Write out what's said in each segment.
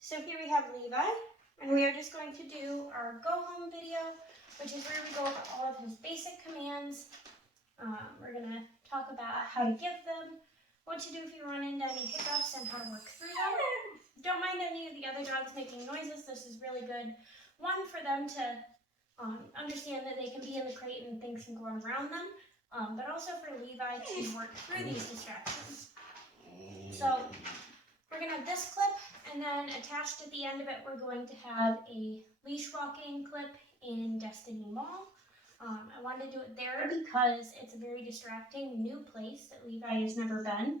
So here we have Levi, and we are just going to do our go home video, which is where we go over all of his basic commands. We're going to talk about how to give them, what to do if you run into any hiccups, and how to work through them. Don't mind any of the other dogs making noises. This is really good. One, for them to understand that they can be in the crate and things can go on around them, but also for Levi to work through these distractions. So we're going to have this clip, and then attached at the end of it, we're going to have a leash walking clip in Destiny Mall. I wanted to do it there because it's a very distracting new place that Levi has never been.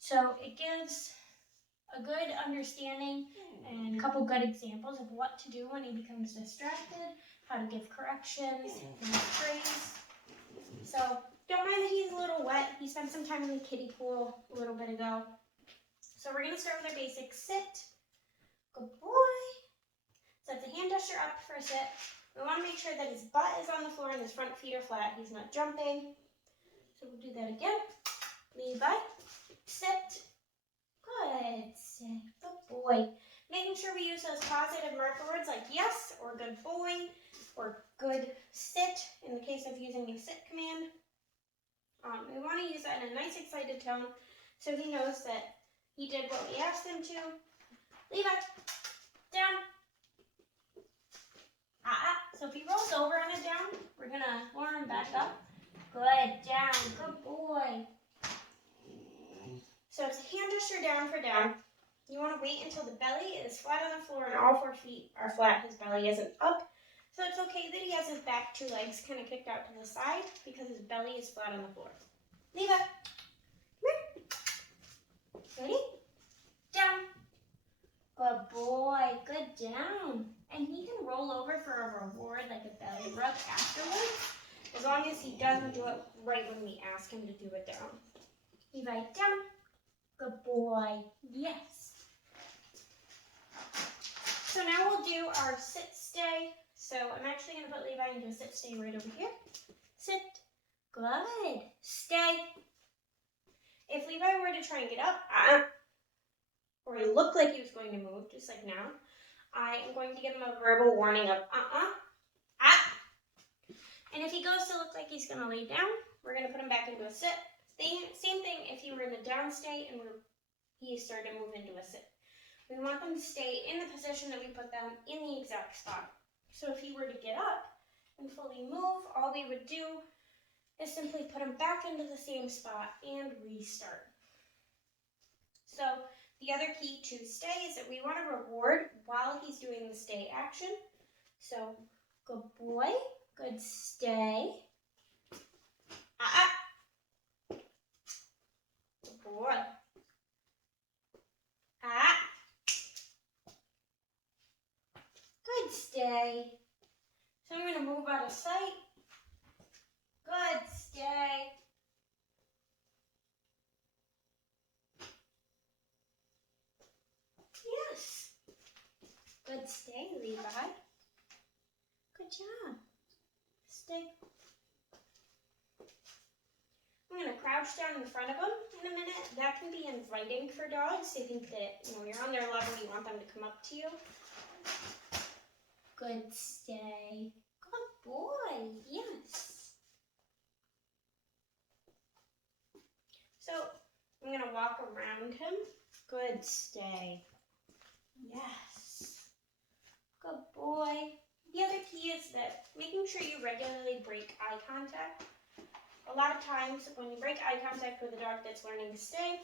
So it gives a good understanding and a couple good examples of what to do when he becomes distracted, how to give corrections, and praise. So don't mind that he's a little wet. He spent some time in the kiddie pool a little bit ago. So we're going to start with our basic sit. Good boy. So it's a hand gesture up for a sit. We want to make sure that his butt is on the floor and his front feet are flat. He's not jumping. So we'll do that again. Levi. Sit. Good. Sit. Good boy. Making sure we use those positive marker words like yes or good boy or good sit in the case of using the sit command. We want to use that in a nice excited tone so he knows that he did what we asked him to. Levi, down. So if he rolls over on it down, we're going to warm him back up. Good, down, good boy. So it's a hand gesture down for down. You want to wait until the belly is flat on the floor and all 4 feet are flat. His belly isn't up. So it's okay that he has his back 2 legs kind of kicked out to the side because his belly is flat on the floor. Levi, come here. Ready? Down. Good boy. Good down. And he can roll over for a reward like a belly rub afterwards, as long as he doesn't do it right when we ask him to do it down. Levi, down. Good boy. Yes. So now we'll do our sit stay. So I'm actually going to put Levi into a sit stay right over here. Sit. Good. Stay. If Levi were to try and get up, or he looked like he was going to move, just like now, I am going to give him a verbal warning of And if he goes to look like he's going to lay down, we're going to put him back into a sit. Same thing if he were in a down state and he started to move into a sit. We want them to stay in the position that we put them in the exact spot. So if he were to get up and fully move, all we would do is simply put him back into the same spot and restart. So the other key to stay is that we want to reward while he's doing the stay action. So, good boy, good stay. Good boy. Good stay. So I'm going to move out of sight. Good stay. Yes. Good stay, Levi. Good job. Stay. I'm going to crouch down in front of them in a minute. That can be inviting for dogs. They think that you're on their level, you want them to come up to you. Good stay. Good boy. Yes. So I'm going to walk around him. Good stay. Yes. Good boy. The other key is that making sure you regularly break eye contact. A lot of times when you break eye contact with a dog that's learning to stay,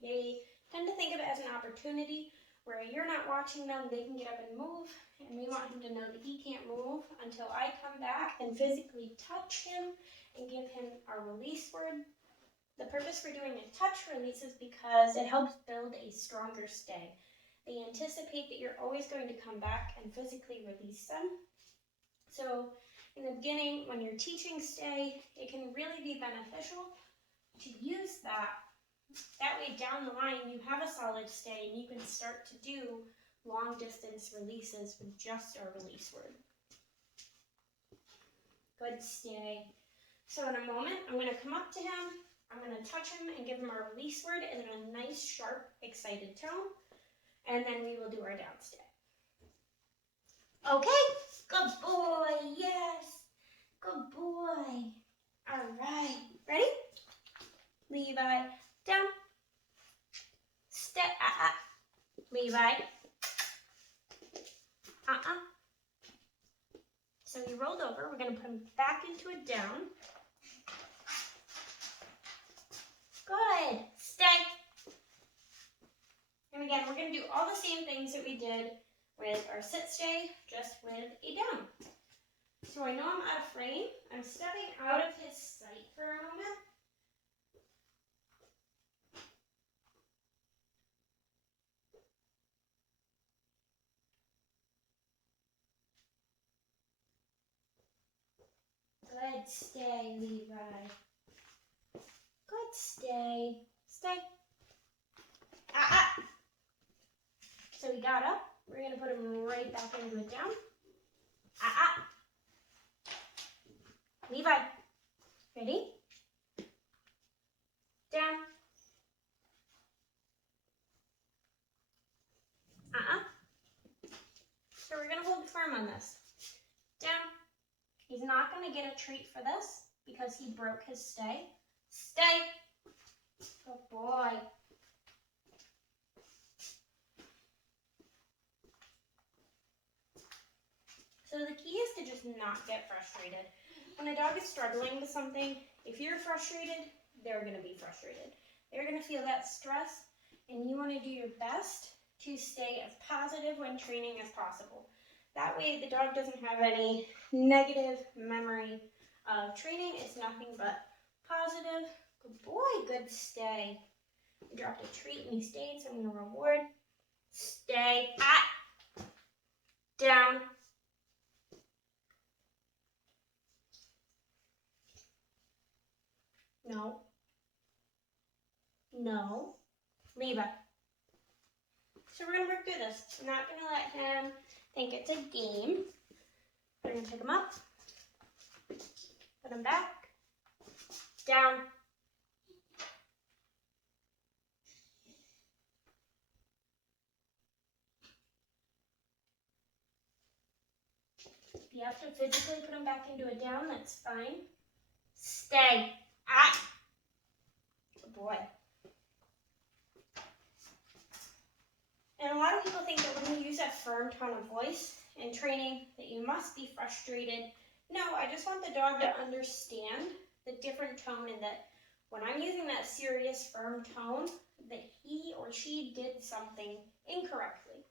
they tend to think of it as an opportunity where you're not watching them, they can get up and move, and we want him to know that he can't move until I come back and physically touch him and give him our release word. The purpose for doing a touch release is because it helps build a stronger stay. They anticipate that you're always going to come back and physically release them. So in the beginning, when you're teaching stay, it can really be beneficial to use that. That way down the line, you have a solid stay and you can start to do long distance releases with just our release word. Good stay. So in a moment, I'm going to come up to him, I'm going to touch him and give him our release word in a nice, sharp, excited tone. and then we will do our down stay. Okay, good boy, yes, good boy. All right, ready? Levi, down, step, Levi, So he rolled over, we're gonna put him back into a down. Good, stay. And again, we're gonna do all the same things that we did with our sit stay, just with a down. So I know I'm out of frame. I'm stepping out of his sight for a moment. Good stay, Levi. Good stay. Stay. So he got up. We're going to put him right back into a down. Levi. Ready? Down. So we're going to hold firm on this. Down. He's not going to get a treat for this because he broke his stay. Stay. Good boy. So the key is to just not get frustrated. When a dog is struggling with something, if you're frustrated, they're going to be frustrated. They're going to feel that stress, and you want to do your best to stay as positive when training as possible. That way the dog doesn't have any negative memory of training. It's nothing but positive. Good boy, good stay. We dropped a treat and he stayed, so I'm going to reward. Stay. Down. No. No. Levi. So we're going to work through this. I'm not going to let him think it's a game. We're going to pick him up. Put him back. Down. If you have to physically put him back into a down, that's fine. Stay. Good boy. And a lot of people think that when you use a firm tone of voice in training that you must be frustrated. No, I just want the dog to understand the different tone, and that when I'm using that serious, firm tone, that he or she did something incorrectly.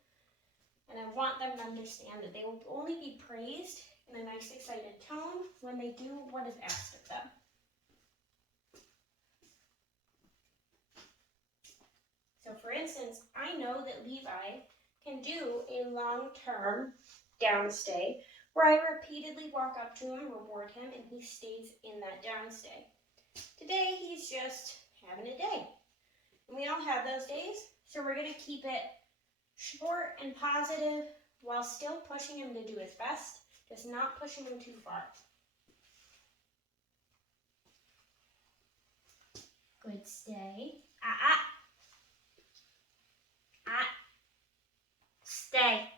And I want them to understand that they will only be praised in a nice, excited tone when they do what is asked of them. So for instance, I know that Levi can do a long-term down stay where I repeatedly walk up to him, reward him, and he stays in that down stay. Today, he's just having a day. And we all have those days, so we're going to keep it short and positive while still pushing him to do his best, just not pushing him too far. Good stay. Stay.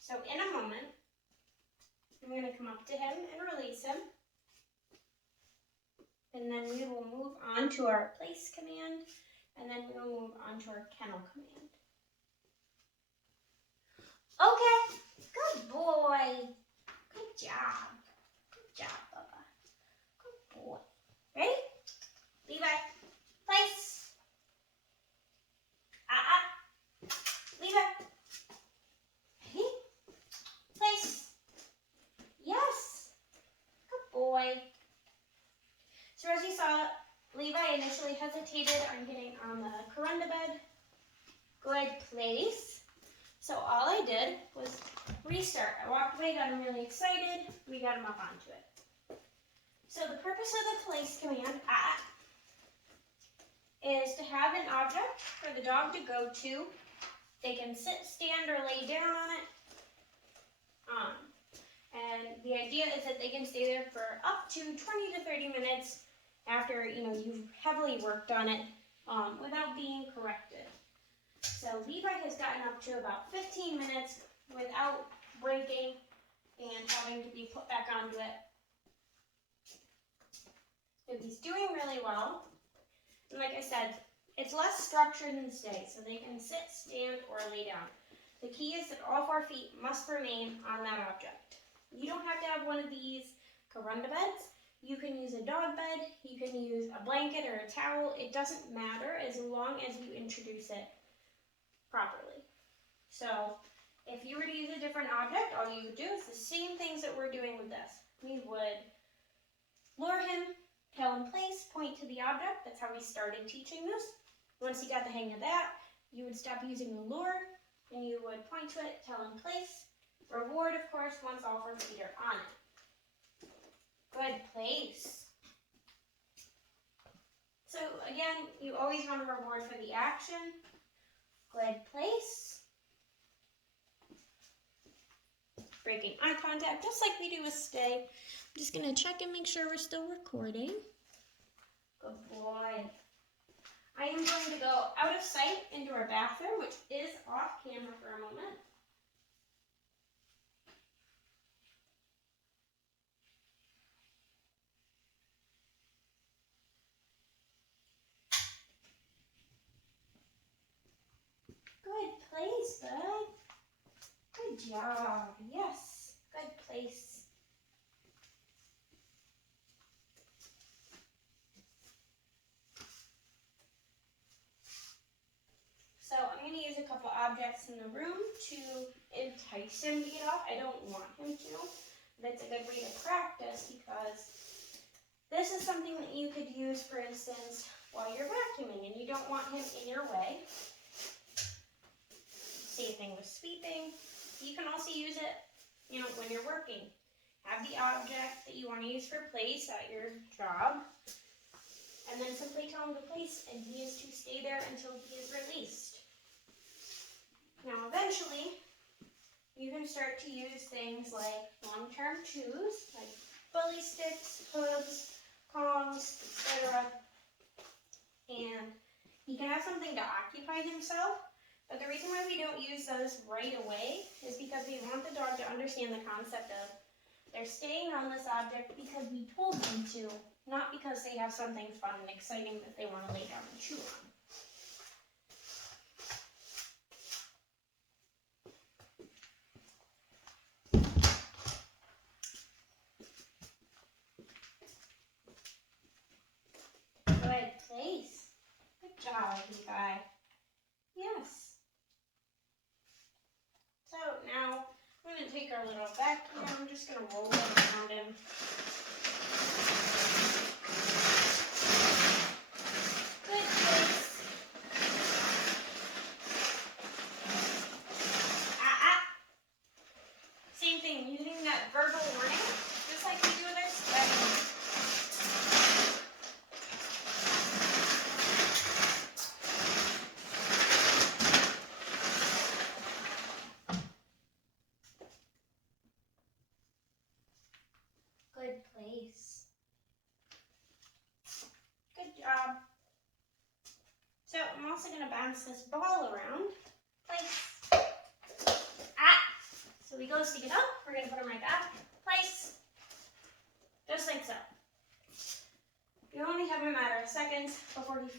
So in a moment, I'm going to come up to him and release him. And then we will move on to our place command, and then we will move on to our kennel command. Okay, good boy. Good job. Good job, Bubba. Good boy. Ready? Levi, place. Levi. Ready? Place. Yes. Good boy. So as you saw, Levi initially hesitated on getting on the corunda bed. Good place. So all I did was restart. I walked away, got him really excited. We got him up onto it. So the purpose of the place command is to have an object for the dog to go to. They can sit, stand, or lay down on it. And the idea is that they can stay there for up to 20 to 30 minutes after, you've heavily worked on it without being corrected. So Levi has gotten up to about 15 minutes without breaking and having to be put back onto it. So he's doing really well. And like I said, it's less structured than stay, so they can sit, stand, or lay down. The key is that all 4 feet must remain on that object. You don't have to have one of these corunda beds. You can use a dog bed, you can use a blanket or a towel. It doesn't matter as long as you introduce it properly. So if you were to use a different object, all you would do is the same things that we're doing with this. We would lure him, tail in place, point to the object. That's how we started teaching this. Once you got the hang of that, you would stop using the lure and you would point to it, tail in place. Reward, of course, once all 4 feet are on it. Good place. So again, you always want to reward for the action. Good place. Breaking eye contact, just like we do with stay. I'm just going to check and make sure we're still recording. Good boy. I am going to go out of sight into our bathroom, which is off camera for a moment. Good place, bud. Good job. Yes, good place. So I'm going to use a couple objects in the room to entice him to get off. I don't want him to, but it's a good way to practice because this is something that you could use, for instance, while you're vacuuming and you don't want him in your way. Same thing with sweeping. You can also use it, when you're working. Have the object that you want to use for place at your job, and then simply tell him to place, and he is to stay there until he is released. Now, eventually, you can start to use things like long-term chews, like bully sticks, hooves, kongs, etc. And he can have something to occupy himself. But the reason why we don't use those right away is because we want the dog to understand the concept of they're staying on this object because we told them to, not because they have something fun and exciting that they want to lay down and chew on. Good place. Good job, Levi. Yes. So now I'm going to take our little vacuum. I'm just going to roll it around him. Good place. Same thing, using that verbal warning, just like we do with our study. Good place. Good job. So I'm also going to bounce this ball around. Place. So he goes to get up. We're going to put him right back. Place. Just like so. You only have a matter of seconds before he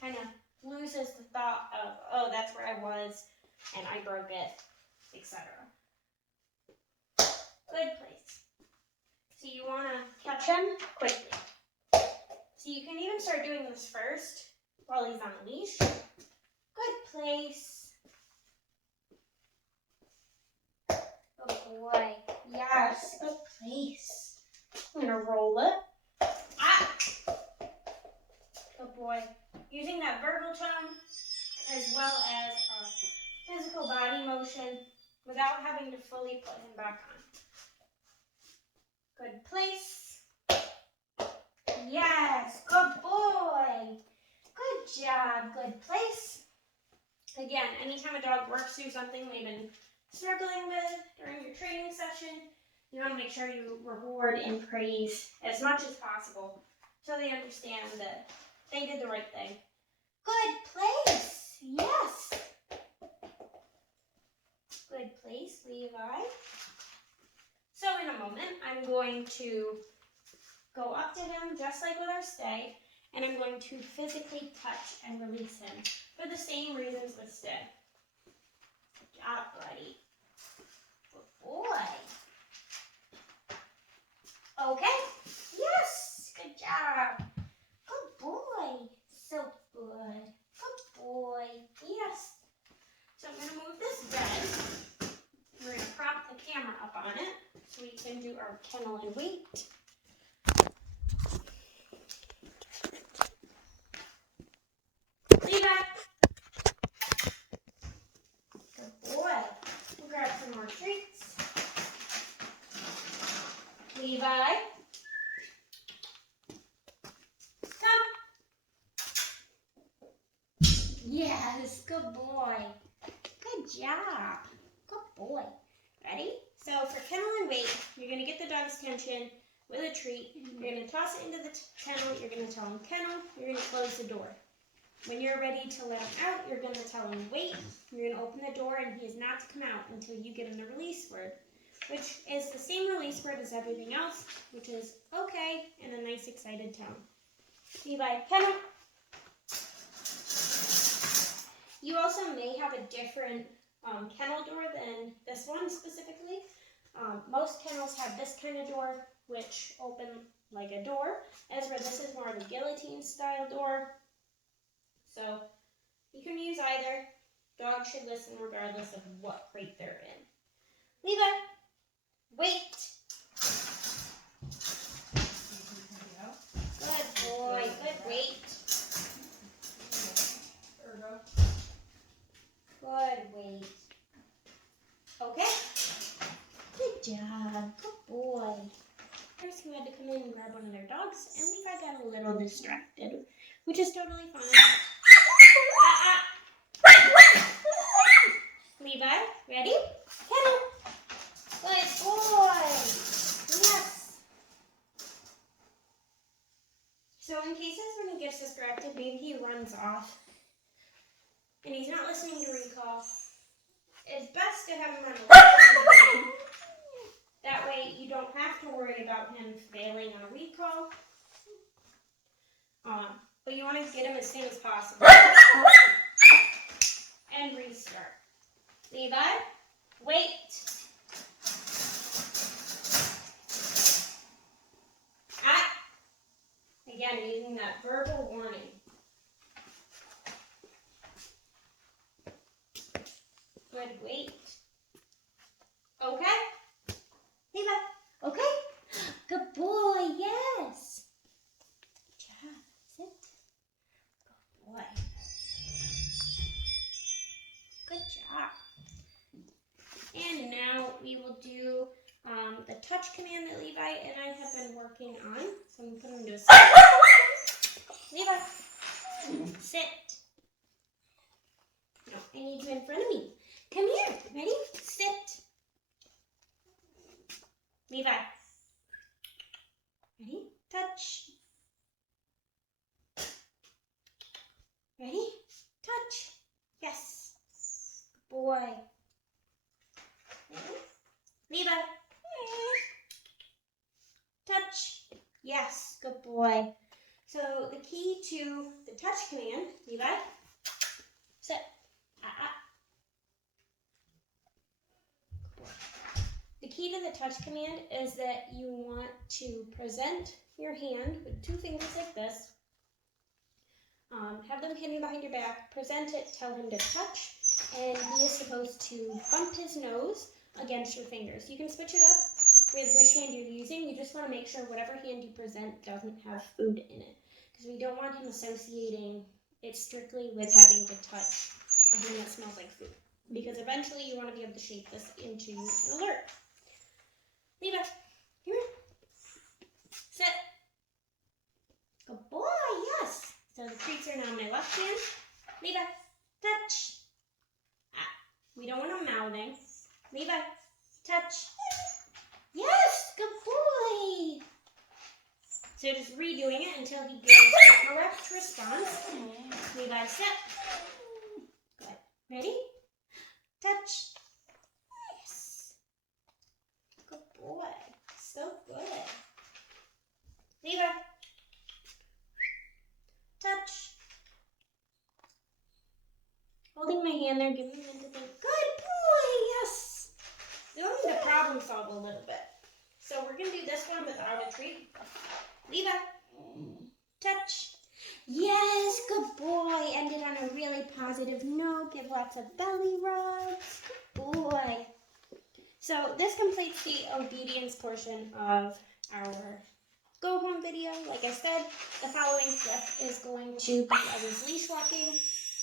kind of loses the thought of, oh, that's where I was, and I broke it, etc. Good place. So you want to catch him quickly. So you can even start doing this first while he's on a leash. Good place. Good boy. Yes, good place. I'm going to roll it. Good boy. Using that verbal tone as well as a physical body motion without having to fully put him back on. Good place. Yes, good boy. Good job, good place. Again, anytime a dog works through something they've been struggling with during your training session, You want to make sure you reward and praise as much as possible so they understand that they did the right thing. Good place. Yes. Good place, Levi. So in a moment, I'm going to go up to him, just like with our stay, and I'm going to physically touch and release him for the same reasons with stay. Good job, buddy. Good boy. Okay. Yes. Good job. Good boy. So good. Good boy. Yes. So I'm going to move this bed. We're going to prop the camera up on it so we can do our kennel and weight. Levi. Good boy. We'll grab some more treats. Levi. Come. Yes, good boy. Good job. Good boy. Ready? So for kennel and weight, you're going to get the dog's attention with a treat. You're going to toss it into the kennel. You're going to tell him kennel. You're going to close the door. When you're ready to let him out, you're going to tell him wait. You're going to open the door and he is not to come out until you give him the release word, which is the same release word as everything else, which is okay in a nice excited tone. Levi, kennel. You also may have a different kennel door than this one specifically. Most kennels have this kind of door, which open like a door, as where this is more of a guillotine style door. So you can use either. Dogs should listen regardless of what crate they're in. Levi, wait. Good boy, good wait. Good wait. Okay. Good job. Good boy. First, who had to come in and grab one of their dogs, and Levi got a little distracted, which is totally fine. Levi, ready? Kennel. Good boy. Yes. So in cases when he gets distracted, maybe he runs off, and he's not listening to recall, it's best to have him on the left. That way you don't have to worry about him failing on a recall. But you want to get him as soon as possible. And restart. Levi, wait. Again, using that verbal warning. Good wait. Okay. Levi, okay. Good boy, yes. Good job. Sit. Good boy. Good job. And now we will do the touch command that Levi and I have been working on. So I'm going to put him into a sit. Levi, sit. No, I need you in front of me. Come here. Ready? Sit. Levi. Ready? Touch. Ready? Touch. Yes. Good boy. Ready? Levi. Touch. Yes. Good boy. So the key to the touch command, Levi, sit. The key to the touch command is that you want to present your hand with two fingers like this. Have them hidden behind your back. Present it, tell him to touch, and he is supposed to bump his nose against your fingers. You can switch it up with which hand you're using. You just want to make sure whatever hand you present doesn't have food in it, because we don't want him associating it strictly with having to touch a hand that smells like food, because eventually you want to be able to shape this into an alert. Levi, come here. Sit. Good boy, yes. So the treats are now on my left hand. Levi, touch. We don't want him mouthing. Levi, touch. Yes, So just redoing it until he gives the correct response. Levi, sit. Good. Ready? Touch. Yes. Good boy. So good. Levi. Touch. Holding my hand there, giving him to think. Good boy. Yes. We want him to problem solve a little bit. So we're going to do this one without a treat. Levi. Touch. Yes, good boy. Ended on a really positive note. Give lots of belly rubs. Good boy. So this completes the obedience portion of our go home video. Like I said, the following clip is going to be of his leash walking.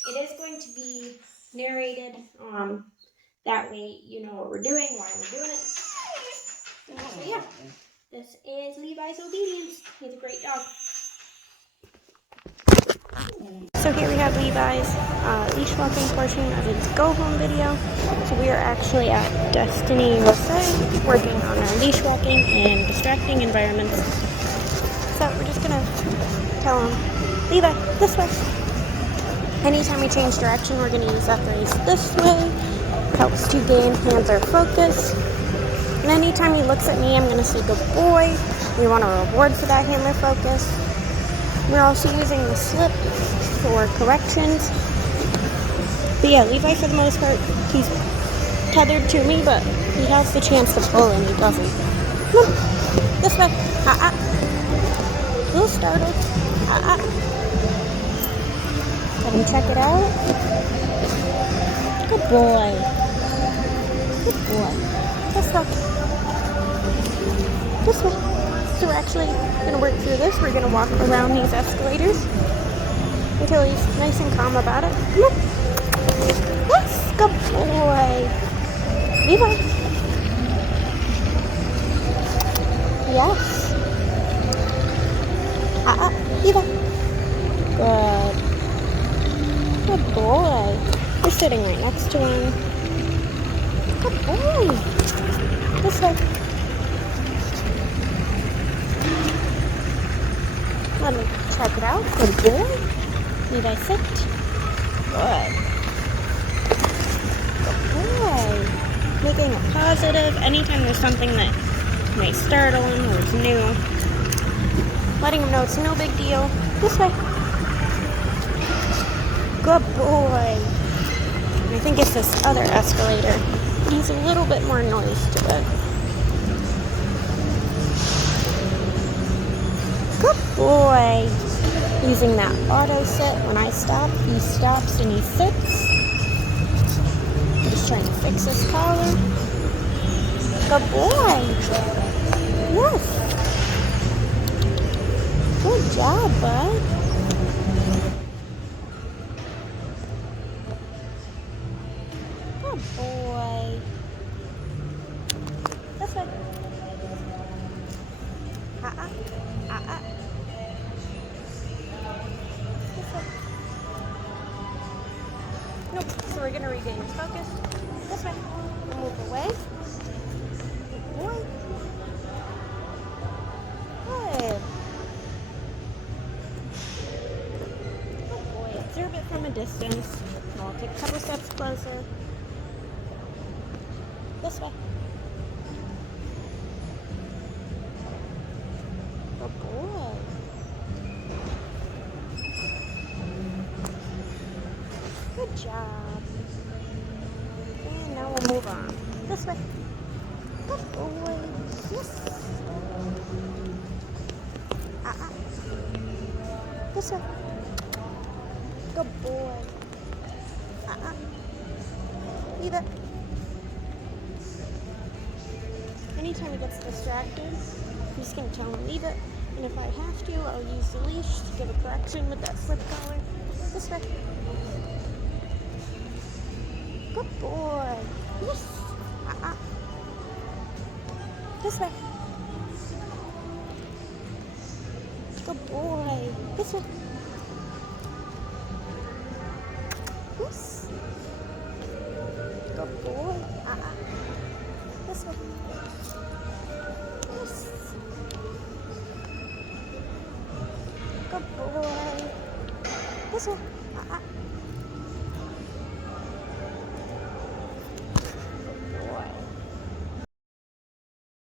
It is going to be narrated. That way you know what we're doing, why we're doing it. So yeah, this is Levi's obedience. He's a great dog. So here we have Levi's leash walking portion of his go home video. So we are actually at Destiny USA working on our leash walking in distracting environments. So we're just gonna tell him, Levi, this way. Anytime we change direction, we're gonna use that phrase, this way. It helps to gain hands-on focus. And anytime he looks at me, I'm gonna say, good boy. We want a reward for that handler focus. We're also using the slip for corrections. But yeah, Levi, for the most part, he's tethered to me, but he has the chance to pull and he doesn't. No, this way. A little startled. Let him check it out. Good boy. Good boy. This way. This way. So we're actually going to work through this. We're going to walk around these escalators until he's nice and calm about it. Come on. Yes, good boy. Levi. Yes. Levi. Good. Good boy. You're sitting right next to him. Good boy. This way. Let me check it out. Good boy. Levi, sit. Good. Good boy. Making it positive. Anytime there's something that may startle him or is new, letting him know it's no big deal. This way. Good boy. And I think it's this other escalator. It needs a little bit more noise to it. Good boy. Using that auto sit. When I stop, he stops and he sits. Just trying to fix his collar. Good boy. Yes. Good job, bud. Good boy. This way. This way. Nope. So we're gonna regain his focus. This way. Move away. Good boy. Good. Good boy. Observe it from a distance. I'll take a couple steps closer. This way. Good boy. Good job. And now we'll move on. This way. Good boy. Yes. This way. Good boy. Leave it. Anytime he gets distracted, I'm just going to tell him leave it. And if I have to, I'll use the leash to give a correction with that slip collar. This way. Good boy. Yes. This way. Good boy. This way. Yes. Good boy. This way. Yes. This one.